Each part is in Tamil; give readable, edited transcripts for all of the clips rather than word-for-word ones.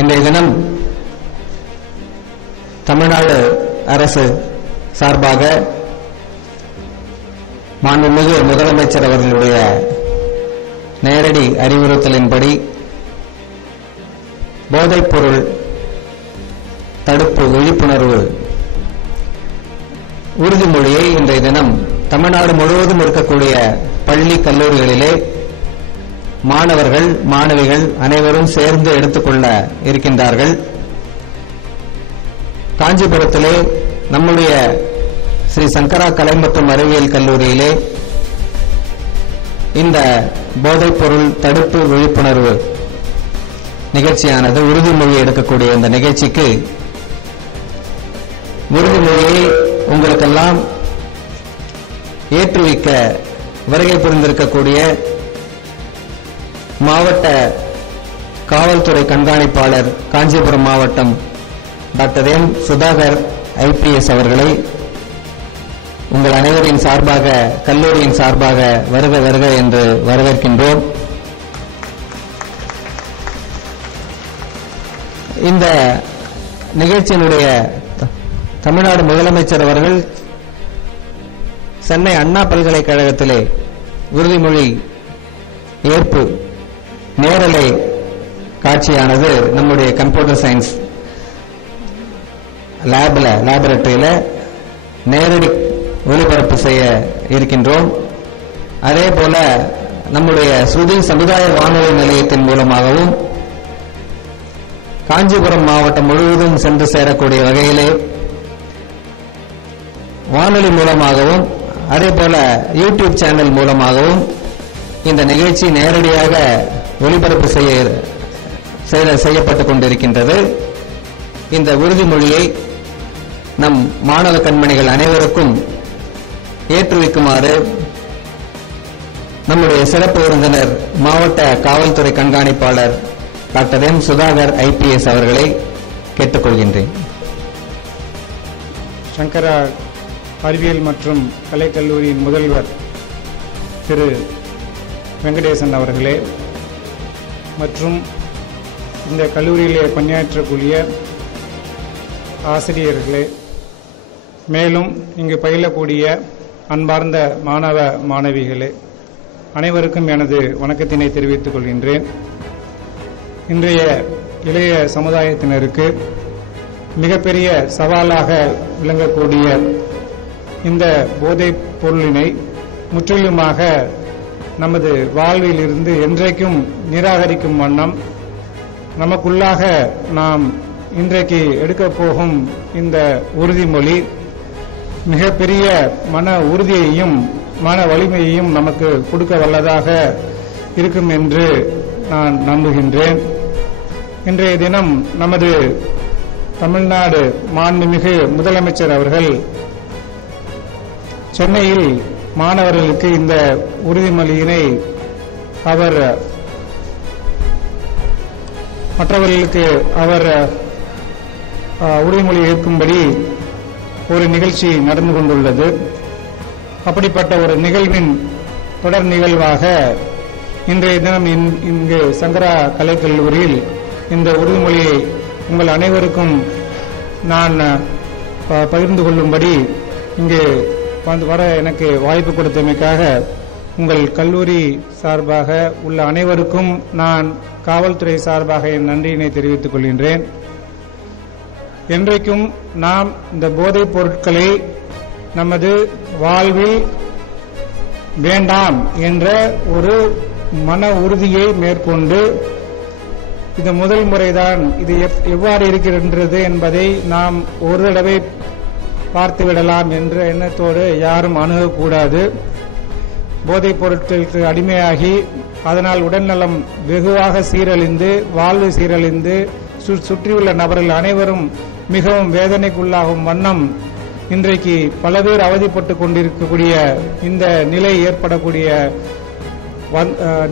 இன்றைய தினம் தமிழ்நாடு அரசு சார்பாக மாண்புமிகு முதலமைச்சர் அவர்களுடைய நேரடி அறிவுறுத்தலின்படி போதைப்பொருள் தடுப்பு விழிப்புணர்வு உறுதிமொழியை இன்றைய தினம் தமிழ்நாடு முழுவதும் இருக்கக்கூடிய பள்ளி கல்லூரிகளிலே மாணவர்கள் மாணவிகள் அனைவரும் சேர்ந்து எடுத்துக்கொள்ள இருக்கின்றார்கள். காஞ்சிபுரத்திலே நம்முடைய ஸ்ரீ சங்கரா கலை மற்றும் அறிவியல் கல்லூரியிலே இந்த போதைப்பொருள் தடுப்பு விழிப்புணர்வு நிகழ்ச்சியானது உறுதிமொழி எடுக்கக்கூடிய இந்த நிகழ்ச்சிக்கு உறுதிமொழியை உங்களுக்கெல்லாம் ஏற்றுவிக்க வருகை புரிந்திருக்கக்கூடிய மாவட்ட காவல்துறை கண்காணிப்பாளர் காஞ்சிபுரம் மாவட்டம் டாக்டர் எம் சுதாகர் IPS அவர்களை உங்கள் அனைவரின் சார்பாக கல்லூரியின் சார்பாக வருக வருக என்று வரவேற்கின்றோம். இந்த நிகழ்ச்சியினுடைய தமிழ்நாடு முதலமைச்சர் அவர்கள் சென்னை அண்ணா பல்கலைக்கழகத்திலே உறுதிமொழி ஏற்பு நேரலை காட்சியானது நம்முடைய கம்ப்யூட்டர் சயின்ஸ் லேபரட்டரியில நேரடி ஒளிபரப்பு செய்ய இருக்கின்றோம். அதே போல நம்முடைய ஸ்ருதி சமுதாய வானொலி நிலையத்தின் மூலமாகவும் காஞ்சிபுரம் மாவட்டம் முழுவதும் சென்று சேரக்கூடிய வகையிலே வானொலி மூலமாகவும் அதே போல யூடியூப் சேனல் மூலமாகவும் இந்த நிகழ்ச்சி நேரடியாக ஒளிபரப்பு செய்யப்பட்டுக் கொண்டிருக்கின்றது. இந்த உறுதிமொழியை நம் மாணவ கண்மணிகள் அனைவருக்கும் ஏற்றுவிக்குமாறு நம்முடைய சிறப்பு விருந்தினர் மாவட்ட காவல்துறை கண்காணிப்பாளர் டாக்டர் எம் சுதாகர் IPS அவர்களை கேட்டுக்கொள்கின்றேன். சங்கரா அறிவியல் மற்றும் கலைக்கல்லூரியின் முதல்வர் திரு வெங்கடேசன் அவர்களே மற்றும் இந்த கல்லூரியிலே பணியாற்றக்கூடிய ஆசிரியர்களே, மேலும் இங்கு பயிலக்கூடிய அன்பார்ந்த மாணவ மாணவிகளே, அனைவருக்கும் எனது வணக்கத்தினை தெரிவித்துக் கொள்கின்றேன். இன்றைய இளைய சமுதாயத்தினருக்கு மிகப்பெரிய சவாலாக விளங்கக்கூடிய இந்த போதைப் பொருளினை முற்றிலுமாக நமது வாழ்வில் இருந்து என்றைக்கும் நிராகரிக்கும் வண்ணம் நமக்குள்ளாக நாம் இன்றைக்கு எடுக்கப் போகும் இந்த உறுதிமொழி மிகப்பெரிய மன உறுதியையும் மன வலிமையையும் நமக்கு கொடுக்க வல்லதாக இருக்கும் என்று நான் நம்புகின்றேன். இன்றைய தினம் நமது தமிழ்நாடு மாண்புமிகு முதலமைச்சர் அவர்கள் சென்னையில் மாணவர்களுக்கு இந்த உறுதிமொழியினை அவர் மற்றவர்களுக்கு அவர் உறுதிமொழி ஏற்கும்படி ஒரு நிகழ்ச்சி நடந்து கொண்டுள்ளது. அப்படிப்பட்ட ஒரு நிகழ்வின் தொடர் நிகழ்வாக இன்றைய தினம் இங்கு சங்கரா கலைக்கல்லூரியில் இந்த உறுதிமொழியை உங்கள் அனைவருக்கும் நான் பகிர்ந்து கொள்ளும்படி இங்கு வர எனக்கு வாய்ப்பு கொடுத்தமைக்காக உங்கள் கல்லூரி சார்பாக உள்ள அனைவருக்கும் நான் காவல்துறை சார்பாக என் நன்றியினை தெரிவித்துக் கொள்கின்றேன். என்றைக்கும் நாம் இந்த போதைப் பொருட்களை நமது வாழ்வில் வேண்டாம் என்ற ஒரு மன உறுதியை மேற்கொண்டு இது முதல் முறைதான் இது எவ்வாறு இருக்கின்றது என்பதை நாம் ஒரு தடவை பார்த்துவிடலாம் என்ற எண்ணத்தோடு யாரும் அணுகக்கூடாது. போதைப் பொருட்களுக்கு அடிமையாகி அதனால் உடல்நலம் வெகுவாக சீரழிந்து வாழ்வு சீரழிந்து சுற்றியுள்ள நபர்கள் அனைவரும் மிகவும் வேதனைக்குள்ளாகும் வண்ணம் இன்றைக்கு பல பேர் அவதிப்பட்டுக் கொண்டிருக்கக்கூடிய இந்த நிலை ஏற்படக்கூடிய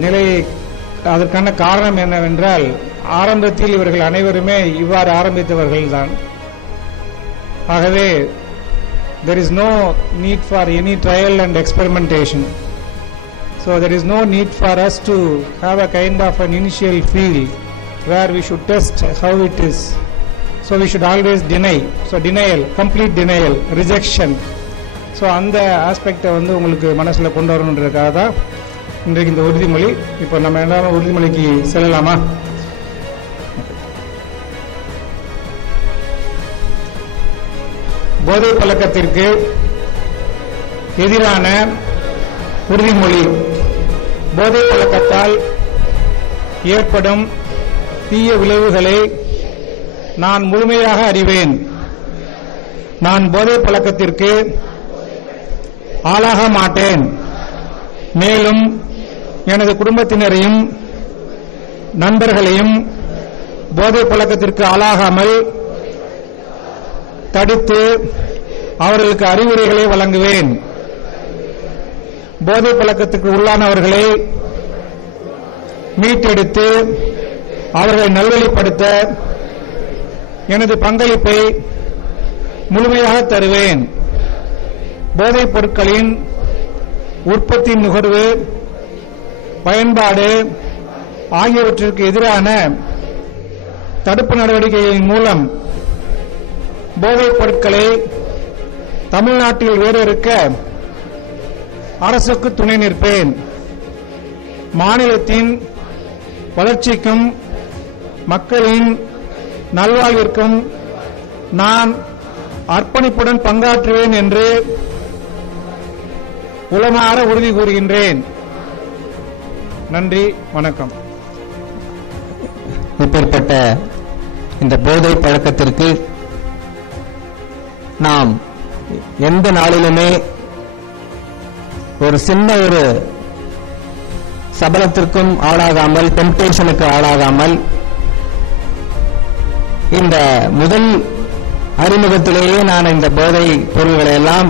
நிலை அதற்கான காரணம் என்னவென்றால் ஆரம்பத்தில் இவர்கள் அனைவருமே இவ்வாறு ஆரம்பித்தவர்கள்தான். ஆகவே there is no need for any trial and experimentation. So there is no need for us to have a kind of an initial feel where we should test how it is. So we should always deny. So denial, complete denial, rejection. So அந்த ஆஸ்பெக்டை வந்து உங்களுக்கு மனசில் கொண்டு வரணுன்றதுக்காக தான் இன்றைக்கு இந்த உறுதிமொழி. இப்போ நம்ம எல்லாரும் உறுதிமொழிக்கு செல்லலாமா? போதை பழக்கத்திற்கு எதிரான உறுதிமொழி. போதை பழக்கத்தால் ஏற்படும் தீய விளைவுகளை நான் முழுமையாக அறிவேன். நான் போதை பழக்கத்திற்கு ஆளாக மாட்டேன். மேலும் எனது குடும்பத்தினரையும் நண்பர்களையும் போதை பழக்கத்திற்கு ஆளாகாமல் தடுத்து அவர்களுக்கு அறிவுரைகளை வழங்குவேன். போதை பழக்கத்திற்கு உள்ளானவர்களை மீட்டெடுத்து அவர்களை நல்வழிப்படுத்த எனது பங்களிப்பை முழுமையாக தருவேன். போதைப் பொருட்களின் உற்பத்தி, நுகர்வு, பயன்பாடு ஆகியவற்றிற்கு எதிரான தடுப்பு நடவடிக்கைகளின் மூலம் போதைப் பொருட்களை தமிழ்நாட்டில் வேறொருக்க அரசுக்கு துணை நிற்பேன். மாநிலத்தின் வளர்ச்சிக்கும் மக்களின் நல்வாழ்விற்கும் நான் அர்ப்பணிப்புடன் பங்காற்றுவேன் என்று உளமாற உறுதி கூறுகின்றேன். நன்றி, வணக்கம். இப்பேற்பட்ட இந்த போதை பழக்கத்திற்கு நாம் எந்த நாளிலுமே ஒரு சின்ன ஒரு சபலத்திற்கும் ஆளாகாமல், டெம்ப்டேஷனுக்கு ஆளாகாமல், இந்த முதல் அறிமுகத்திலேயே நான் இந்த போதை பொருள்களை எல்லாம்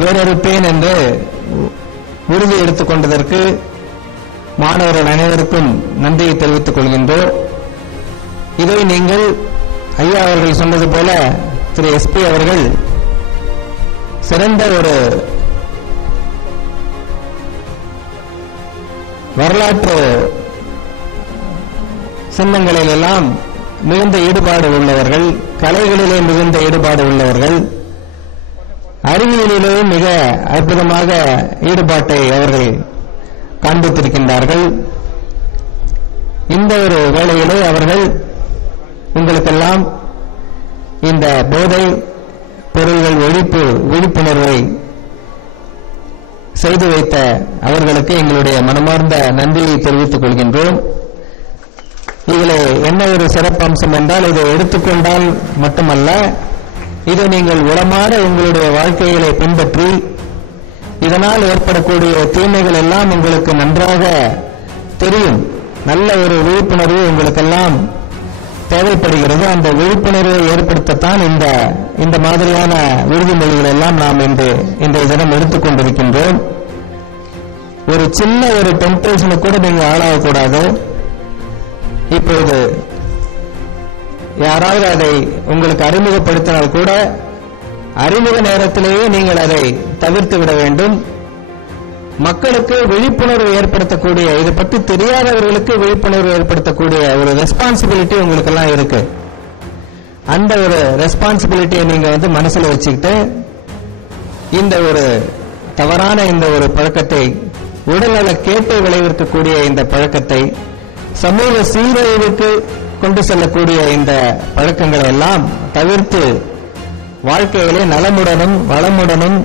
வேறறுப்பேன் என்று உறுதி எடுத்துக் கொண்டதற்கு மாணவர்கள் அனைவருக்கும் நன்றியை தெரிவித்துக் கொள்கின்றோம். இதை நீங்கள் ஐயா அவர்கள் சொன்னது போல திரு எஸ்பி அவர்கள் சிறந்த ஒரு வரலாற்று சின்னங்களில் எல்லாம் மிகுந்த ஈடுபாடு உள்ளவர்கள், கலைகளிலே மிகுந்த ஈடுபாடு உள்ளவர்கள், அறிவியலிலே மிக அற்புதமாக ஈடுபாட்டை அவர்கள் காண்பித்திருக்கின்றார்கள். இந்த ஒரு வேளையிலே அவர்கள் உங்களுக்கெல்லாம் இந்த போதை பொருள்கள் ஒழிப்பு விழிப்புணர்வை செய்து வைத்த அவர்களுக்கு எங்களுடைய மனமார்ந்த நன்றியை தெரிவித்துக் கொள்கின்றோம். இதில் என்ன ஒரு சிறப்பம்சம் என்றால், இதை எடுத்துக்கொண்டால் மட்டுமல்ல, இதை நீங்கள் உளமாற உங்களுடைய வாழ்க்கைகளை பின்பற்றி இதனால் ஏற்படக்கூடிய தீமைகள் எல்லாம் உங்களுக்கு நன்றாக தெரியும். நல்ல ஒரு விழிப்புணர்வு உங்களுக்கெல்லாம் தேவைப்படுகிறது. அந்த விழிப்புணர்வை ஏற்படுத்தத்தான் இந்த மாதிரியான உறுதிமொழிகள் எல்லாம் நாம் இன்றைய தினம் எடுத்துக்கொண்டிருக்கின்றோம். ஒரு சின்ன ஒரு டெம்ப்டேஷனுக்கு கூட நீங்க ஆளாகக்கூடாது. இப்போது யாராவது அதை உங்களுக்கு அறிமுகப்படுத்தினால் கூட அறிமுக நேரத்திலேயே நீங்கள் அதை தவிர்த்து விட வேண்டும். மக்களுக்கு விழிப்புணர்வு ஏற்படுத்தக்கூடிய, இதை பற்றி தெரியாதவர்களுக்கு விழிப்புணர்வு ஏற்படுத்தக்கூடிய ஒரு ரெஸ்பான்சிபிலிட்டி உங்களுக்கு எல்லாம் இருக்கு. அந்த ஒரு ரெஸ்பான்சிபிலிட்டியை நீங்க மனசுல வச்சுக்கிட்டு இந்த ஒரு தவறான இந்த ஒரு பழக்கத்தை, உடல்நல கேட்டை விளைவிக்கக்கூடிய இந்த பழக்கத்தை, சமூக சீரழிவுக்கு கொண்டு செல்லக்கூடிய இந்த பழக்கங்களை எல்லாம் தவிர்த்து வாழ்க்கையிலே நலமுடனும் வளமுடனும்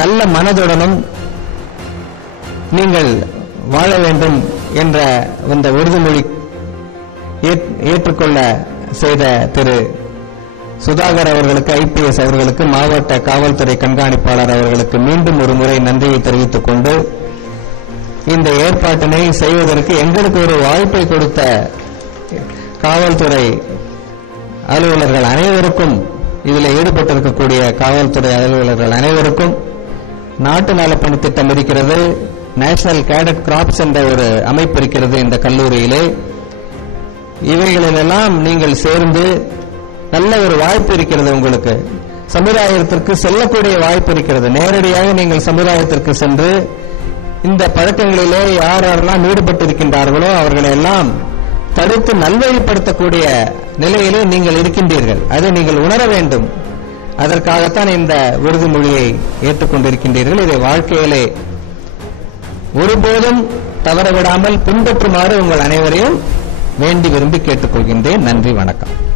நல்ல மனதுடனும் நீங்கள் வாழ வேண்டும் என்ற இந்த உறுதிமொழி ஏற்றுக்கொள்ள செய்த திரு சுதாகர் அவர்களுக்கு, IPS அவர்களுக்கு, மாவட்ட காவல்துறை கண்காணிப்பாளர் அவர்களுக்கு மீண்டும் ஒரு முறை நன்றியை தெரிவித்துக் கொண்டு இந்த ஏற்பாட்டினை செய்வதற்கு எங்களுக்கு ஒரு வாய்ப்பை கொடுத்த காவல்துறை அலுவலர்கள் அனைவருக்கும், இதில் ஈடுபட்டிருக்கக்கூடிய காவல்துறை அலுவலர்கள் அனைவருக்கும், நாட்டு நலப்பணி திட்டம் இருக்கிறது, நேஷனல் கேடட் கிராப்ஸ் என்ற ஒரு அமைப்பு இருக்கிறது இந்த கல்லூரியிலே. இவைகளிலெல்லாம் நீங்கள் சேர்ந்து நல்ல ஒரு வாய்ப்பு இருக்கிறது. உங்களுக்கு சமுதாயத்திற்கு செல்லக்கூடிய வாய்ப்பு இருக்கிறது. நேரடியாக நீங்கள் சமுதாயத்திற்கு சென்று இந்த பழக்கங்களிலே யாரெல்லாம் ஈடுபட்டிருக்கின்றார்களோ அவர்களை எல்லாம் தடுத்து நல்வழிப்படுத்தக்கூடிய நிலையிலே நீங்கள் இருக்கின்றீர்கள். அதை நீங்கள் உணர வேண்டும். அதற்காகத்தான் இந்த உறுதிமொழியை ஏற்றுக்கொண்டிருக்கின்றீர்கள். இதை வாழ்க்கையிலே ஒருபோதும் தவறவிடாமல் பின்பற்றுமாறு உங்கள் அனைவரையும் வேண்டி விரும்பி கேட்டுக்கொள்கின்றேன். நன்றி, வணக்கம்.